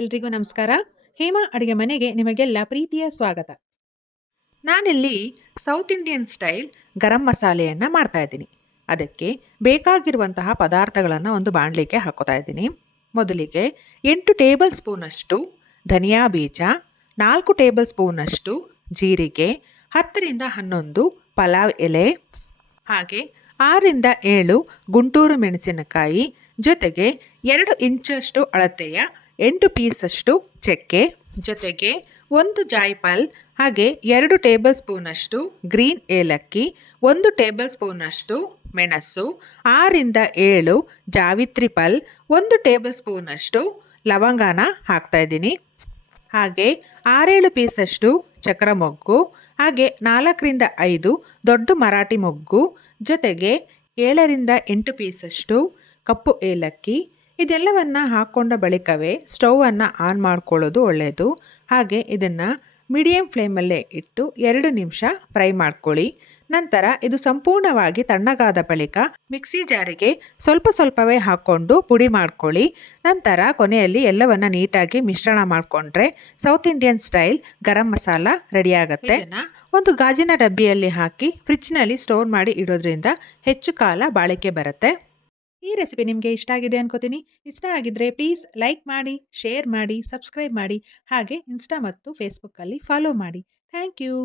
ಎಲ್ರಿಗೂ ನಮಸ್ಕಾರ. ಹೇಮಾ ಅಡುಗೆ ಮನೆಗೆ ನಿಮಗೆಲ್ಲ ಪ್ರೀತಿಯ ಸ್ವಾಗತ. ನಾನಿಲ್ಲಿ ಸೌತ್ ಇಂಡಿಯನ್ ಸ್ಟೈಲ್ ಗರಂ ಮಸಾಲೆಯನ್ನು ಮಾಡ್ತಾ ಇದ್ದೀನಿ. ಅದಕ್ಕೆ ಬೇಕಾಗಿರುವಂತಹ ಪದಾರ್ಥಗಳನ್ನು ಒಂದು ಬಾಣಲಿಗೆ ಹಾಕೋತಾ ಇದ್ದೀನಿ. ಮೊದಲಿಗೆ ಎಂಟು ಟೇಬಲ್ ಸ್ಪೂನಷ್ಟು ಧನಿಯಾ ಬೀಜ, ನಾಲ್ಕು ಟೇಬಲ್ ಸ್ಪೂನಷ್ಟು ಜೀರಿಗೆ, ಹತ್ತರಿಂದ ಹನ್ನೊಂದು ಪಲಾವ್ ಎಲೆ, ಹಾಗೆ ಆರರಿಂದ ಏಳು ಗುಂಟೂರು ಮೆಣಸಿನಕಾಯಿ ಜೊತೆಗೆ ಎರಡು ಇಂಚಷ್ಟು ಅಳತೆಯ ಎಂಟು ಪೀಸಷ್ಟು ಚಕ್ಕೆ, ಜೊತೆಗೆ ಒಂದು ಜಾಯ್ಪಲ್, ಹಾಗೆ ಎರಡು ಟೇಬಲ್ ಸ್ಪೂನಷ್ಟು ಗ್ರೀನ್ ಏಲಕ್ಕಿ, ಒಂದು ಟೇಬಲ್ ಸ್ಪೂನಷ್ಟು ಮೆಣಸು, ಆರಿಂದ ಏಳು ಜಾವಿತ್ರಿ ಪಲ್, ಒಂದು ಟೇಬಲ್ ಸ್ಪೂನಷ್ಟು ಲವಂಗಾನ ಹಾಕ್ತಾ ಇದ್ದೀನಿ. ಹಾಗೆ ಆರೇಳು ಪೀಸಷ್ಟು ಚಕ್ರ ಮೊಗ್ಗು, ಹಾಗೆ ನಾಲ್ಕರಿಂದ ಐದು ದೊಡ್ಡ ಮರಾಠಿ ಮೊಗ್ಗು, ಜೊತೆಗೆ ಏಳರಿಂದ ಎಂಟು ಪೀಸಷ್ಟು ಕಪ್ಪು ಏಲಕ್ಕಿ ಇದೆಲ್ಲವನ್ನು ಹಾಕ್ಕೊಂಡ ಬಳಿಕವೇ ಸ್ಟೌವನ್ನು ಆನ್ ಮಾಡ್ಕೊಳ್ಳೋದು ಒಳ್ಳೆಯದು. ಹಾಗೆ ಇದನ್ನು ಮೀಡಿಯಮ್ ಫ್ಲೇಮಲ್ಲೇ ಇಟ್ಟು ಎರಡು ನಿಮಿಷ ಫ್ರೈ ಮಾಡ್ಕೊಳ್ಳಿ. ನಂತರ ಇದು ಸಂಪೂರ್ಣವಾಗಿ ತಣ್ಣಗಾದ ಬಳಿಕ ಮಿಕ್ಸಿ ಜಾರಿಗೆ ಸ್ವಲ್ಪ ಸ್ವಲ್ಪವೇ ಹಾಕ್ಕೊಂಡು ಪುಡಿ ಮಾಡ್ಕೊಳ್ಳಿ. ನಂತರ ಕೊನೆಯಲ್ಲಿ ಎಲ್ಲವನ್ನು ನೀಟಾಗಿ ಮಿಶ್ರಣ ಮಾಡಿಕೊಂಡ್ರೆ south Indian style garam masala ರೆಡಿಯಾಗುತ್ತೆ. ಒಂದು ಗಾಜಿನ ಡಬ್ಬಿಯಲ್ಲಿ ಹಾಕಿ ಫ್ರಿಜ್ನಲ್ಲಿ ಸ್ಟೋರ್ ಮಾಡಿ ಇಡೋದ್ರಿಂದ ಹೆಚ್ಚು ಕಾಲ ಬಾಳಿಕೆ ಬರುತ್ತೆ. ಈ ರೆಸಿಪಿ ನಿಮಗೆ ಇಷ್ಟ ಆಗಿದೆ ಅನ್ಕೋತೀನಿ. ಇಷ್ಟ ಆಗಿದ್ರೆ ಪ್ಲೀಸ್ ಲೈಕ್ ಮಾಡಿ, ಶೇರ್ ಮಾಡಿ, ಸಬ್ಸ್ಕ್ರೈಬ್ ಮಾಡಿ ಹಾಗೆ ಇನ್ಸ್ಟಾ ಮತ್ತು ಫೇಸ್ಬುಕ್ಕಲ್ಲಿ ಫಾಲೋ ಮಾಡಿ. Thank you.